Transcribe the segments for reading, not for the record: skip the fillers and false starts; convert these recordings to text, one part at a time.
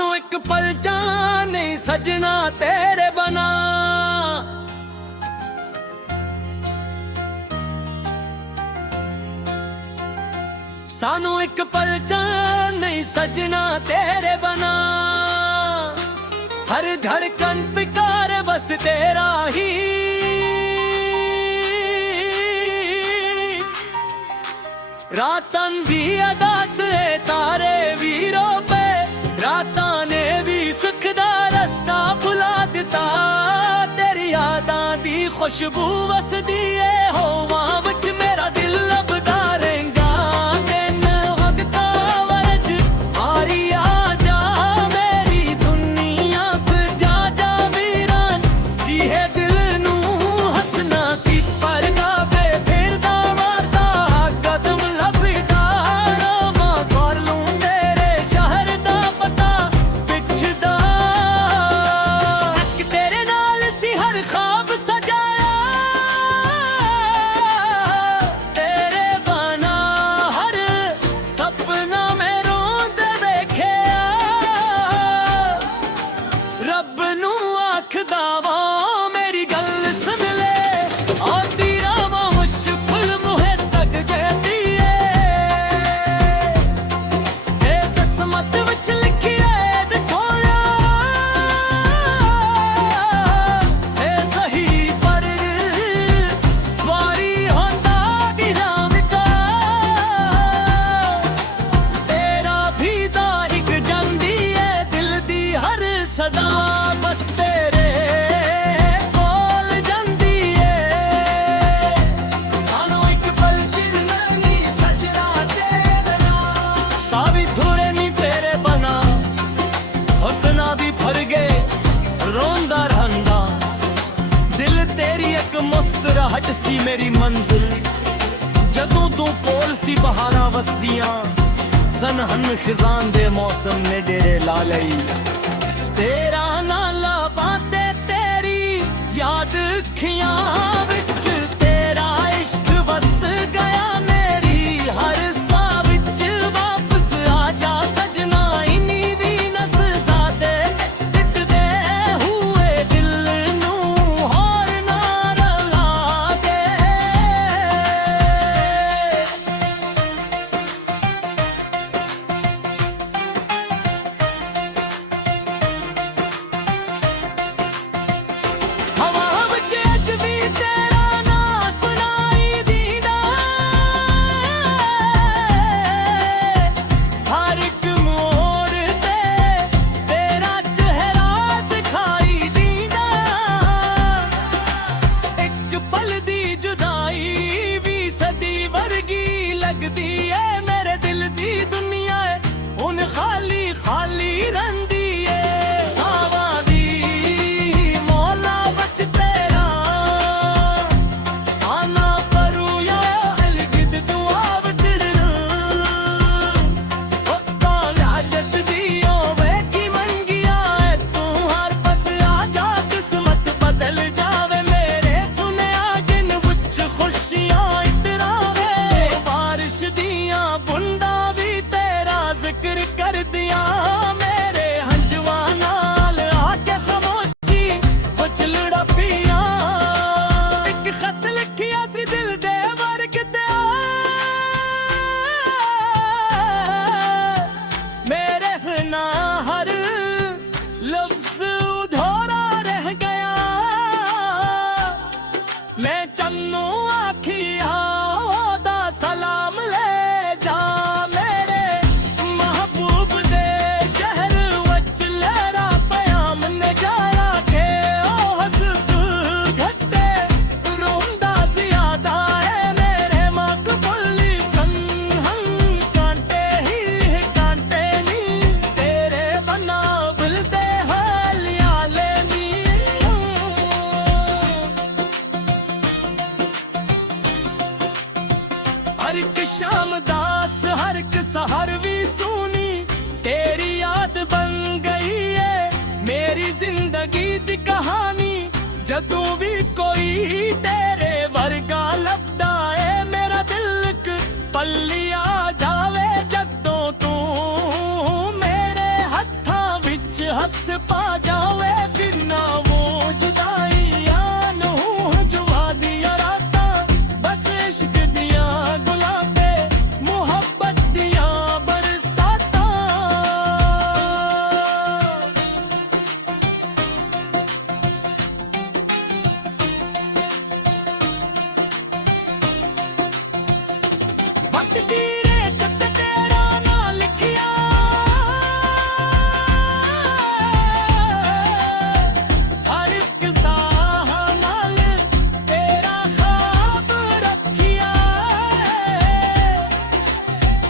सानू एक पल नहीं सजना तेरे बना। सानू एक पल नहीं सजना तेरे बना। हर धड़कन पिकार बस तेरा ही। रातन भी अदास है तारे वीरों पे, रातां ने भी सुख दा रस्ता भुला दिता। तेरी यादां दी खुशबू वसदी है होवां विच मेरा दिल लभदा रहेगा। दिन वक्तां वरज हारी आ जा मेरी दुनिया सजा जा वीरान। जीहे दिल नू हसना सी पर गावे फिरदा मारदा कदम लभदा। मैं कर लूं तेरे शहर दा पता पिछदा। तेरे नाल सी हर ख्वाब सजाया तेरे बना। हर सपना में रोंद देखे रब नू आखदा वा मेरी गल सुन ले। आंदी रावां विच फुल मुहे तक कहती है ए किस्मत विच लिखी है बिछोया। ए सही पर वारी होंदा गिराम का। तेरा भी दारिक जंदी है दिल दी हर सदा बस तेरे कोल जंदी है। सानू एक पल नहीं सजना तेरे नाल। सावी थोड़े नहीं तेरे बना हुस्ना भी भर गए रोंदा रहंदा। दिल तेरी एक मुस्कुराहट सी मेरी मंजिल। जदों तू कोल सी बहारां वसदियां सनहन खिजान दे मौसम ने डेरे ला लई। तेरा नाला बाते तेरी याद अखियां विच। तेरा इश्क बस गया मेरी हर सा विच। वापस आजा सजना इनी दी नस ज़ादे टिटदे हुए दिल नू होर ना रला दे। हवा विच अज भी तेरा नां सुनाई दीदा। हर एक मोड़ ते तेरा चेहरा दिखाई दीदा। एक पल दी जुदाई भी सदी वर्गी लगदी है। मेरे दिल दी दुनिया है हुण खाली खाली रंदी है। सावां दी मौला बच तेरा आना करू या अलगिद दुआ विचरन। ओ लाजत दी होवे की मंगिया है तू हर पास आ जा। किस्मत बदल जावे मेरे सुनिया दिन विच खुशियां इतरावे। बारिश दियां बूंदां भी तेरा जिक्र कर दियां। मेरे हंजवा नाल आके खामोशी विच लड़पियां। एक खत लिखिया सी दिल दे वर्ग ते मेरे बिना हर लफ्ज उधोरा रह गया। मैं चन्नू आखिया ओदा सलाम ले जा। मेरे महबूब दे शहर वच लहरा पयाम ने जाया के ओ हसद घटे रोंदा ज्यादा है। मेरे मकबूली सनहन कांटे ही कांटे नी तेरे बना बुलदे हालियाले नी। हर एक शाम दास हर एक सहर भी सुनी तेरी याद बन गई है मेरी जिंदगी दी कहानी। जदों भी कोई तेरे वर्गा लभदा है मेरा दिल एक पल्ली आ जावे। जदों तू मेरे हत्थां विच ਹੱਥ ਦੀ ਰੇਤ ਤੇ ਤੇਰਾ ਨਾਂ ਲਿਖਿਆ, ਹਰ ਇੱਕ ਸਾਹ ਨਾਲ ਤੇਰਾ ਖਾਬ ਰੱਖਿਆ।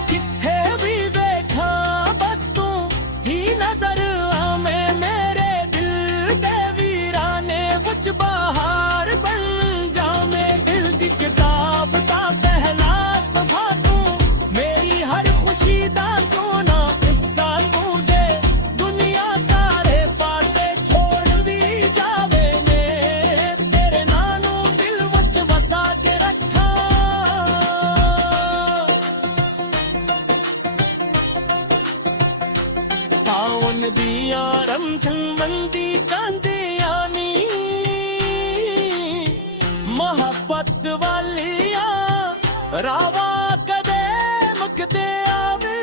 ਕਿੱਥੇ ਵੀ ਵੇਖਾਂ ਬਸ ਤੂੰ ਹੀ ਨਜ਼ਰ ਆਵੇਂ, ਮੇਰੇ ਦਿਲ ਦੇ ਵੀਰਾਨੇ ਵਿੱਚ ਬਹਾਰ ਬਣ ਜਾਵੇਂ। ਦਿਲ ਦੀ ਕਿਤਾਬ ਦਾ ਪਹਿਲਾ ਸਫਾ ਤੂੰ, ਮੇਰੀ ਹਰ ਖੁਸ਼ੀ ਦਾ ਸੋਨਾ ਹਿੱਸਾ ਤੂੰ। ਜੇ ਦੁਨੀਆ ਸਾਰੇ ਪਾਸੇ ਛੋੜ ਵੀ ਜਾਵੇ ਨੇ, ਤੇਰੇ ਨਾਂ ਨੂੰ ਦਿਲ ਵਿੱਚ ਵਸਾ ਕੇ ਰੱਖਾਂ। ਸਾਵਨ ਦੀਆਂ ਰਮਝੰਬੰਦੀ ਕਾਂਦੀਆਂ ਨੀ, ਮੁਹੱਬਤ ਵਾਲੀਆਂ ਰਾਵਾਂ ਕਦੇ ਮੁੱਕਦੇ ਆਵੇ।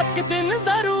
ਇੱਕ ਦਿਨ ਜ਼ਰੂਰ